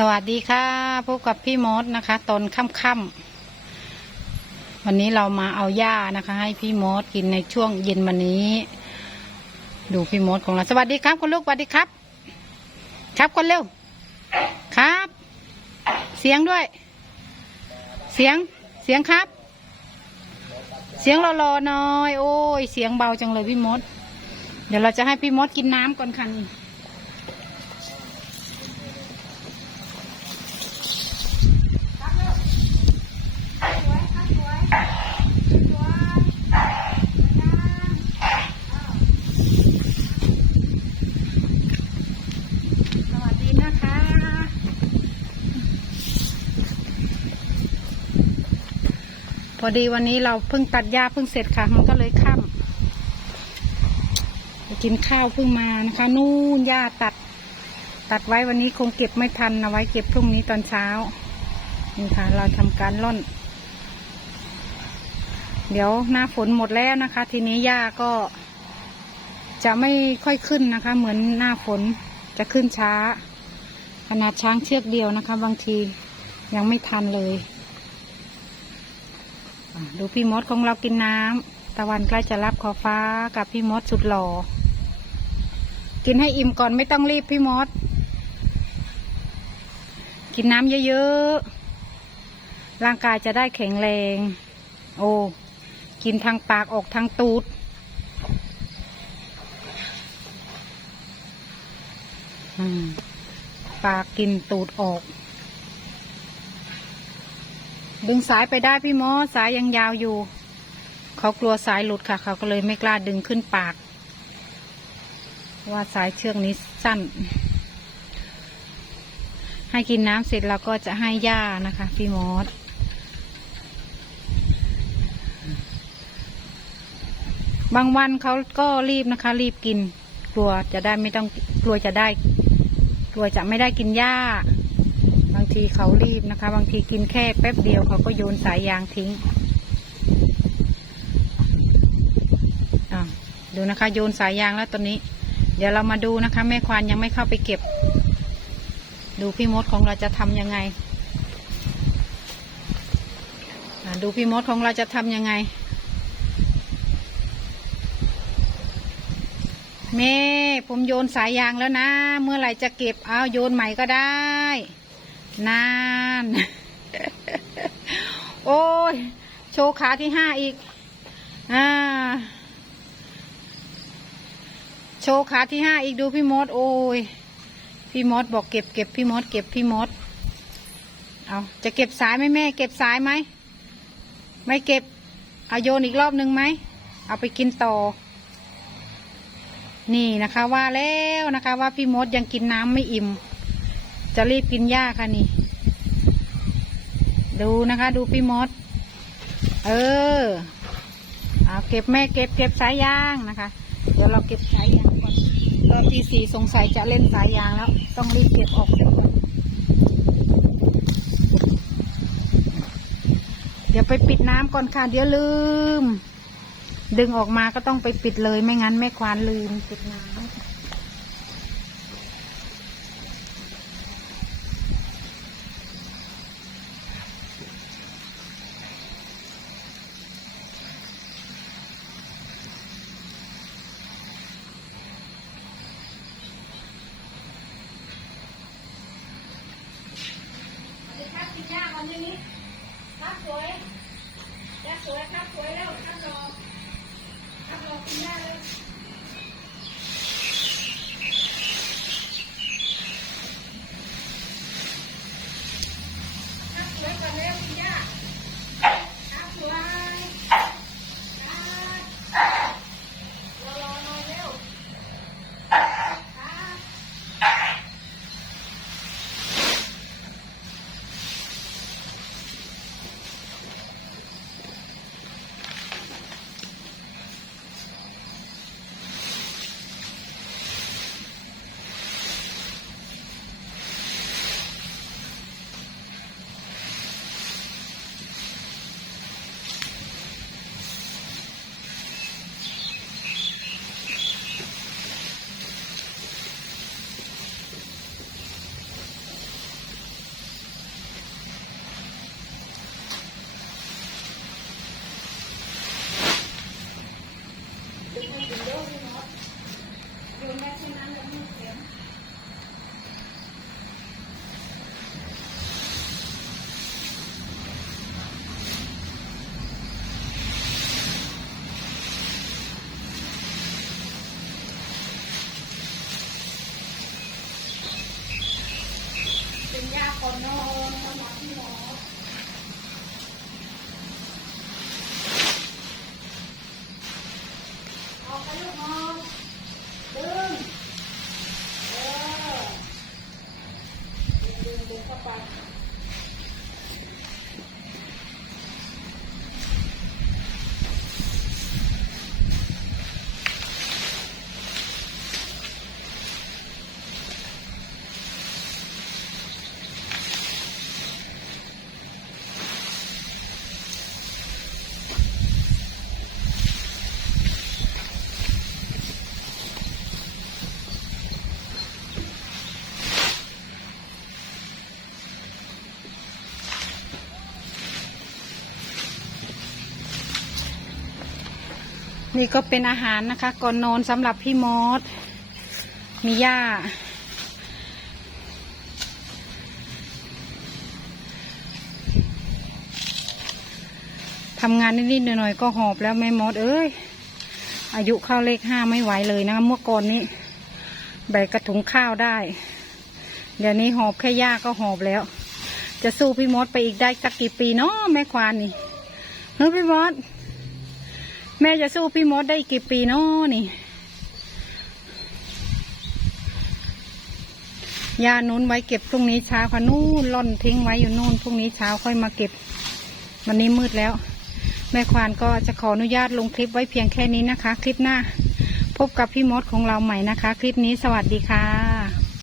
สวัสดีค่ะพบกับพี่มดนะคะ ตอนค่ำๆวันนี้เรามาเอาหญ้านะคะ ให้พี่มดกินในช่วงเย็นวันนี้ ดูพี่มดของเราสวัสดีครับคุณลูกสวัสดีครับ ครับคนเร็ว ครับ เสียงด้วย เสียงเสียงครับ เสียงรอๆหน่อย โอ้ยเสียงเบาจังเลยพี่มด เดี๋ยวเราจะให้พี่มดกินน้ำก่อนค่ะนี่ สวัสดีนะคะ พ อดีวันนี้เราเพิ่งตัดหญ้าเพิ่งเสร็จค่ะ มันก็เลยค่ำไปกินข้าวเพิ่งมานะคะ นู่นหญ้าตัด ตัดไว้วันนี้คงเก็บไม่ทันเอาไว้เก็บพรุ่งนี้ตอนเช้านี่ค่ะ เราทำการล่อน เดี๋ยวหน้าฝนหมดแล้วนะคะ ทีนี้หญ้าก็ จะไม่ค่อยขึ้นนะคะ เหมือนหน้าฝนจะขึ้นช้า ขนาดช้างเชือกเดียวนะคะ บางทียังไม่ทันเลย ดูพี่มดของเรากินน้ำตะวันใกล้จะรับขอบฟ้ากับพี่มดสุดหล่อ กินให้อิ่มก่อนไม่ต้องรีบพี่มด กินน้ำเยอะๆ ร่างกายจะได้แข็งแรง โอ้กินทางปากออกทางตูดปากกินตูดออก ดึงสายไปได้พี่มอสายยังยาวอยู่ เขากลัวสายหลุดค่ะ เขาก็เลยไม่กล้าดึงขึ้นปาก ว่าสายเชือกนี้สั้น ให้กินน้ำเสร็จเราก็จะให้ย่านะคะ พี่มอสบางวันเขาก็รีบนะคะ รีบกิน กลัวจะได้ไม่ต้องกลัวจะได้ กลัวจะไม่ได้กินหญ้า บางทีเขารีบนะคะ บางทีกินแค่แป๊บเดียวเขาก็โยนสายยางทิ้งดูนะคะ โยนสายยางแล้วตอนนี้ เดี๋ยวเรามาดูนะคะ แม่ควานยังไม่เข้าไปเก็บ ดูพี่มดของเราจะทำยังไงดูพี่มดของเราจะทำยังไง แม่ผมโยนสายยางแล้วนะ เมื่อไหร่จะเก็บเอาโยนใหม่ก็ได้ นาน โอ้ย โชว์ขาที่ห้าอีก อ่า โชว์ขาที่ห้าอีกดูพี่มด โอ้ย พี่มดบอกเก็บเก็บพี่มดเก็บพี่มด เอาจะเก็บสายไหมแม่ เก็บสายไหม ไม่เก็บเอาโยนอีกรอบหนึ่งไหม เอาไปกินต่อ นี่นะคะว่าแล้วนะคะว่าพี่มดยังกินน้ำไม่อิ่ม จะรีบกินหญ้าค่ะนี่ ดูนะคะ ดูพี่มด เออเอาเก็บแม่เก็บเก็บสายยางนะคะ เดี๋ยวเราเก็บสายยางก่อนเออปีสี่สงสัยจะเล่นสายยางแล้ว ต้องรีบเก็บออกเดี๋ยวก่อนเดี๋ยวไปปิดน้ำก่อนค่ะ เดี๋ยวลืม ดึงออกมาก็ต้องไปปิดเลยไม่งั้นแม่ควานลืมปิดน้ำครับกินยาก่อนอย่างนี้ ครับสวยยาสวยครับสวยแล้วครับรอครับรอกินยาเลย เป็นยาคอนโนสำหรับพี่หมอออกไปลูกน้อง นี่ก็เป็นอาหารนะคะ ก่อนนอนสำหรับพี่มอสมีหญ้า ทำงานนิดๆหน่อยๆก็หอบแล้วแม่มอสเอ้ย อายุเข้าเลขห้าไม่ไหวเลยนะเมื่อก่อนนี้ แบกกระถุงข้าวได้ เดี๋ยวนี้หอบแค่หญ้าก็หอบแล้ว จะสู้พี่มดไปอีกได้สักกี่ปีเนาะแม่ควานนี่เฮ้ยพี่มด แม่จะสู้พี่มดได้กี่ปีเนาะนี่ ยานุ้นไว้เก็บพรุ่งนี้เช้าค่ะนู่นล่อนทิ้งไว้อยู่นู่นพรุ่งนี้เช้าค่อยมาเก็บ วันนี้มืดแล้ว แม่ควานก็จะขออนุญาตลงคลิปไว้เพียงแค่นี้นะคะ คลิปหน้า พบกับพี่มดของเราใหม่นะคะ คลิปนี้สวัสดีค่ะ